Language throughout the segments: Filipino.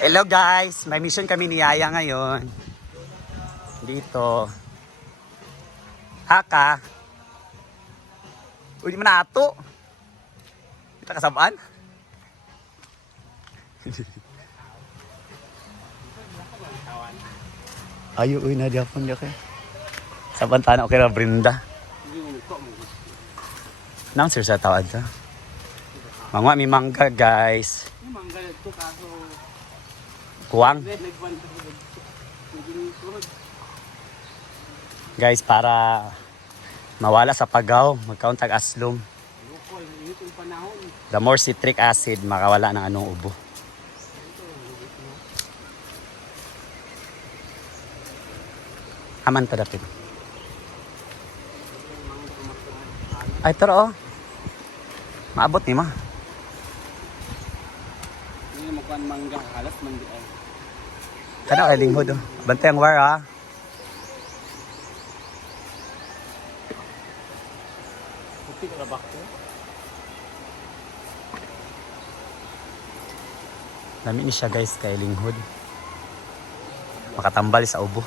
Hello guys, may mission kami ni Yaya ngayon. Dito. Haka. Uy, di man ato. Kita kasabaan? Ayo, uy, na diapon niya kay. Saban tanah okay ra Brinda. Nang sir sa tawad sa. Mangwa mi mangga guys. Mangga ito kaso Kuwang. Guys, para mawala sa pagaw, magkaon tag aslom. The more citric acid, makawala ng anong ubo. Aman pa dapit. Ay, taro oh. Maabot ni ma. Ini makuan mangga halas mangga ay. Kana kay linghod oh. Bantay ang war ah. Puti ka ba ko? Dami ni siya guys kay linghod. Makatambal sa ubo.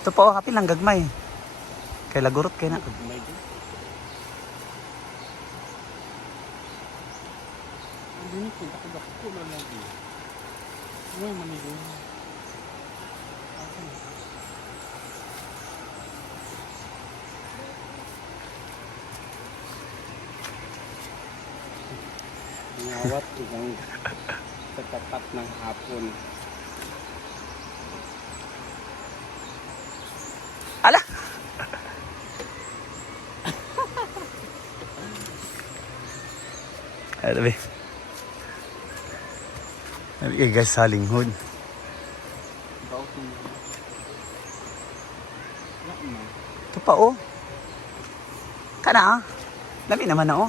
Ito po, kapil lang gagmay. Kay lagurot kay na. Ini pun tak ada ko man lagi. Wala man ni. Ngawat ang tatapat ng hapon. Ala! Ay, tabi. Ay, guys, sa linghod. Ito pa, oh. Kana, ah. Lami naman na, oh.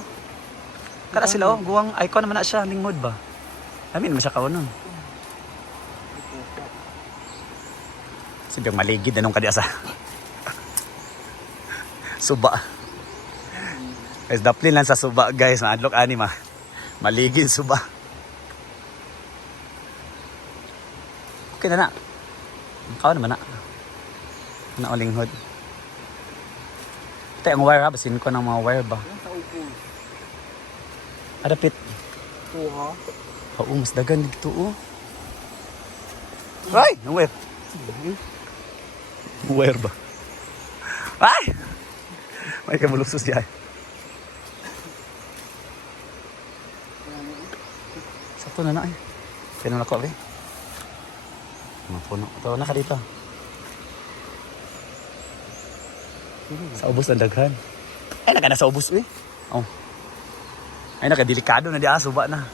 Kana sila, oh. Guwang icon naman na siya, linghod ba? Lami naman siya kaunon. Sadyang maligid anong kadi asa. Suba. Guys, daplin lang sa suba, guys. Naadlok anima. Maligid suba. Okay na na. Kawan naman na. Ano o linghod. Ito yung wire ha. Basin ko ng mga wire ba. Adapit. Kuha. Oo, mas dagan dito oh. Ay! Ang wire. Wire ba? Ay! May kamulusos yan. Sakto na na ay. Pino na ko eh. Mapuno. Ito na ka dito. Sa ubos ang daghan. Ay, naka na sa ubos eh. Oh. Ay, nakadelikado na di suba na.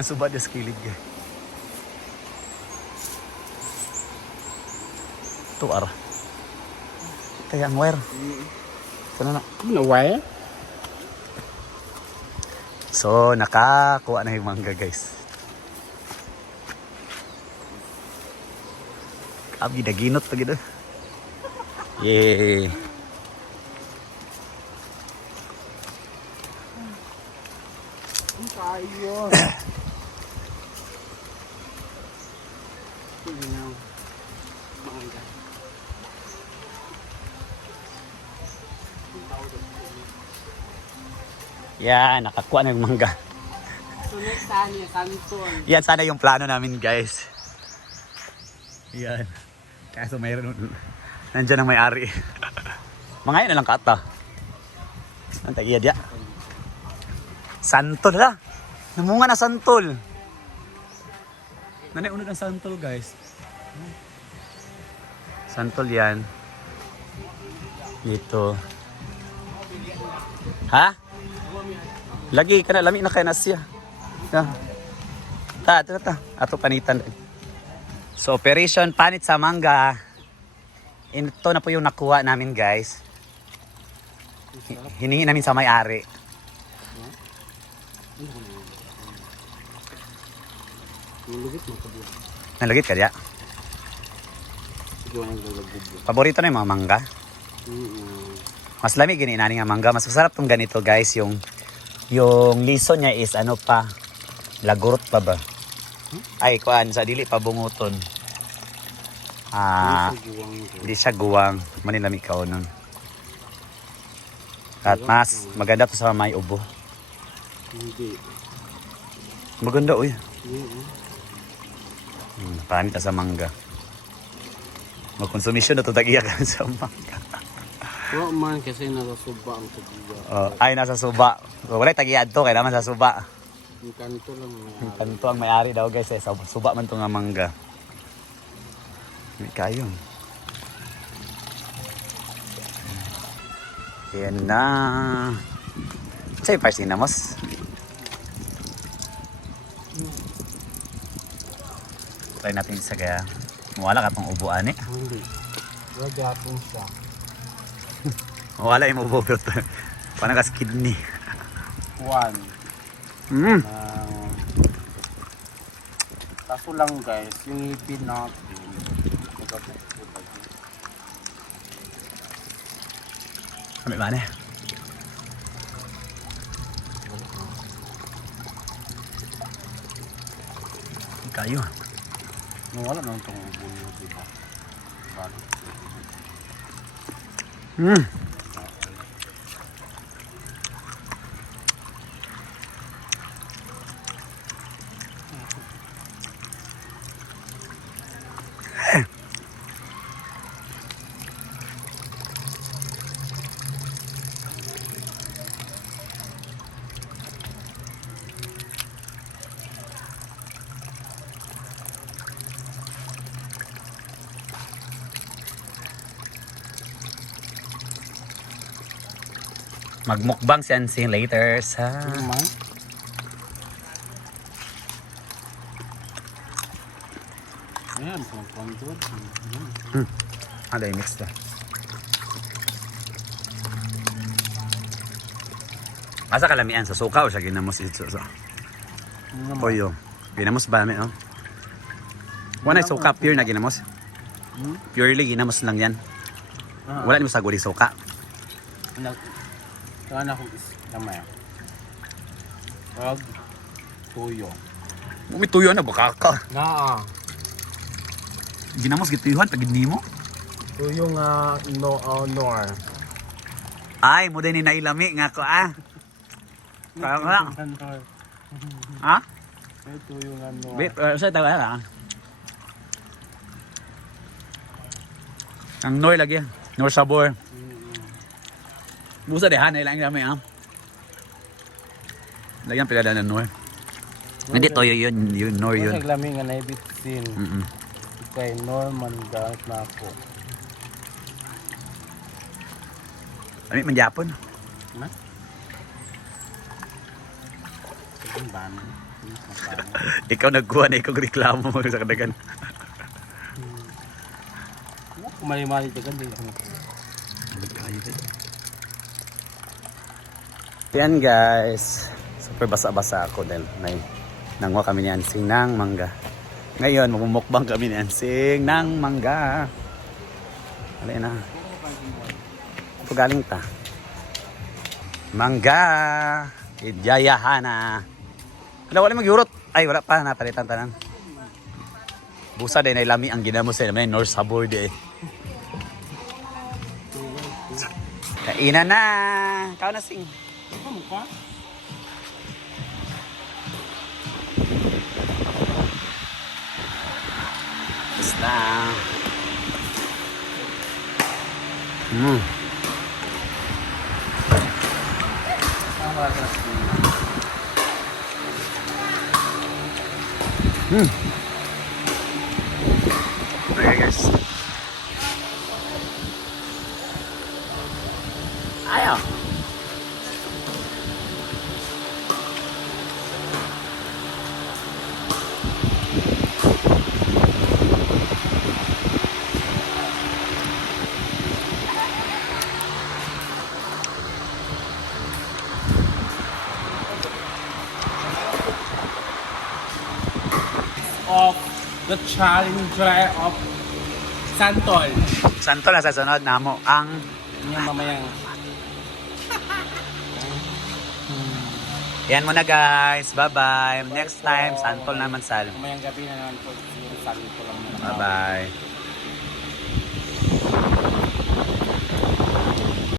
Suba di sa kilig eh. Ito ara. Kaya ang wire. Ito na na. Ano wire? So, nakakuha na yung mangga guys. Abi, naginot pa gito. Yay! Ang kayo. Tingnan. Mangga. Yan, nakakuha na yung mangga. Sunod saan niya, Santon. Yan, sana yung plano namin guys. Yan. Kaso mayroon. Nandiyan ang may-ari. Mga yun na lang kata. Ang tagiyad ya. Santol ha. Namunga na santol. Nanay unod ang santol guys. Santol yan. Dito. Ha? Lagi ka na. Lami na kayo na siya. Ta. Ato panitan. So, Operation Panit sa Mangga. Ito na po yung nakuha namin, guys. Hiningi namin sa may-ari. Nalugit ka diya? Paborito na yung mga mangga? Mas lami gini nani nga mangga. Mas masarap tong ganito guys. Yung liso niya is ano pa. Lagurot pa ba? Ay, kuan sa dili pa bunguton. Hindi siya guwang. Manilami ka nun. At mas maganda to sa may ubo. Hindi. Maganda uy. Oo. Paramita sa mangga. Magkonsumisyon na to tag-iya ka sa mangga. Wala man kasi nakasuba ang tagiya. Ay, nasa suba. Wala tag-iyad to. Kaya naman sa suba. Yung kanto lang may Kanto ang may-ari daw guys. Sa suba man to nga mangga. May kayo. Yan na. Sa'yo parsi na mos. Try natin sa kaya. Mawala ka tong ubuan eh. Hindi. Ragapon siya. Mawala yung ubo. Parang kas kidney. One. Kaso lang guys, yung ngipin natin. Nagabukod lagi. Kami ba na? Kayo. Wala naman itong ubo nyo, diba? Balik. Magmukbang si Ansing later sa... Ano man? Ayan, pang-pangtod. Ano yung mix na? Asa kalamian sa suka o siya ginamos ito? Toyo. Ginamos ba namin oh? Wala yung suka pure na ginamos? Purely ginamos lang yan. Wala mo sa guli suka. Saan ako namaya? Pag tuyo. May tuyo na baka ka. Naa. Ginamos gituyuhan pag hindi mo. Tuyo nga nor. Ay, mo din ni nailami nga ko ah. Parang ha? May tuyo nga nor. Wait, sa tawa na. Ang noy lagi. Nor sabor. Busa dehan na ilang kami ah. Lagyan pila na noy. Hindi toyo yun, yun nor yun. Naglami nga naibitsin. Kay Norman gamit na ako. Ami man Japon. Ma? Sige ba? Ikaw nagkuha na ikaw reklamo mo sa kadagan. Kumali-mali ka din. Yan guys. Super basa-basa ako dahil nangwa kami ni Ansing ng mangga. Ngayon, magmumukbang kami ni Ansing ng mangga. Alay na. Ito galing ta. Mangga. Idjayahana. Wala magyurot. Ay, wala pa. Napalitan tanan. Busa din ay lami ang ginamos sa naman. North sabor di eh. Kainan na. Kau na sing. Ano ka? Basta. Okay guys. Ayaw. Of the challenger of Santol. Santo na sa sunod namo ang Yung mamayang Yan muna guys. Bye-bye. Next time, santol naman sal. Mamayang gabi na naman po. Yung sabi ko lang muna. Bye-bye.